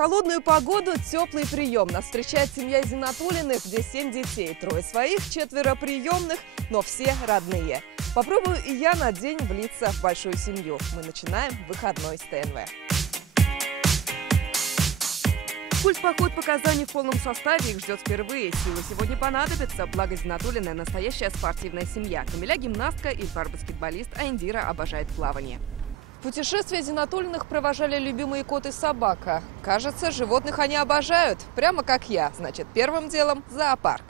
холодную погоду теплый прием. Нас встречает семья Зинатуллиных, где 7 детей. 3 своих, 4 приемных, но все родные. Попробую и я на день влиться в большую семью. Мы начинаем выходной с ТНВ. Культ-поход по Казани в полном составе их ждет впервые. Силы сегодня понадобятся. Благо Зинатуллины – настоящая спортивная семья. Камиля – гимнастка, Ильфар – баскетболист, а Индира обожает плавание. Путешествие Зинатуллиных провожали любимые кот и собака. Кажется, животных они обожают. Прямо как я. Значит, первым делом – зоопарк.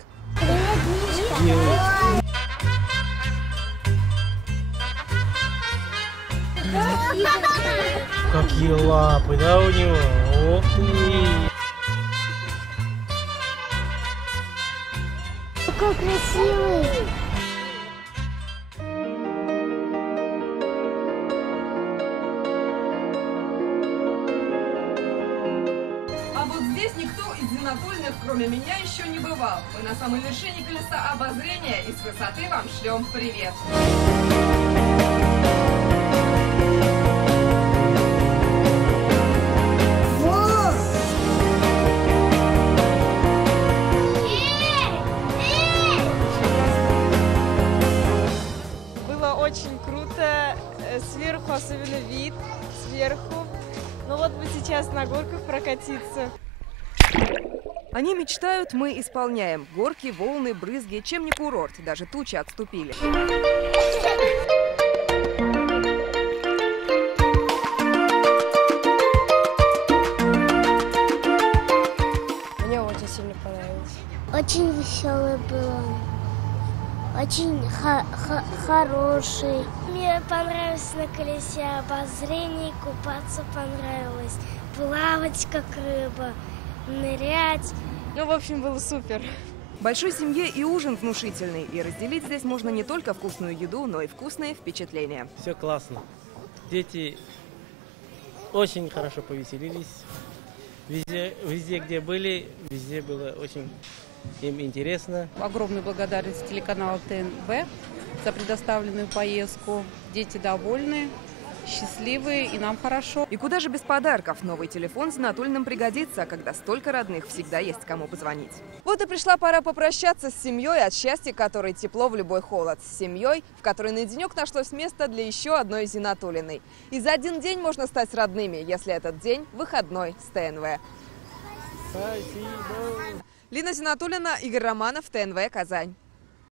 Какие лапы, да, у него? Ох ты! Какой красивый! А вот здесь никто из Зинатуллиных, кроме меня, еще не бывал. Мы на самой вершине колеса обозрения и с высоты вам шлем привет. Очень круто, сверху особенно вид, сверху. Ну вот мы сейчас на горках прокатиться. Они мечтают, мы исполняем. Горки, волны, брызги, чем не курорт, даже тучи отступили. Мне очень сильно понравилось. Очень веселый был. Очень хороший. Мне понравилось на колесе обозрения, купаться понравилось, плавать как рыба, нырять. Ну, в общем, было супер. Большой семье и ужин внушительный. И разделить здесь можно не только вкусную еду, но и вкусные впечатления. Все классно. Дети очень хорошо повеселились. Везде, где были, везде было очень им интересно. Огромную благодарность телеканалу ТНВ за предоставленную поездку. Дети довольны, счастливые, и нам хорошо. И куда же без подарков? Новый телефон Зинатуллиным пригодится, когда столько родных, всегда есть кому позвонить. Вот и пришла пора попрощаться с семьей, от счастья которой тепло в любой холод. С семьей, в которой на денек нашлось место для еще одной Зинатуллиной. И за один день можно стать родными, если этот день выходной с ТНВ. Спасибо. Лина Зинатуллина, Игорь Романов, ТНВ, Казань.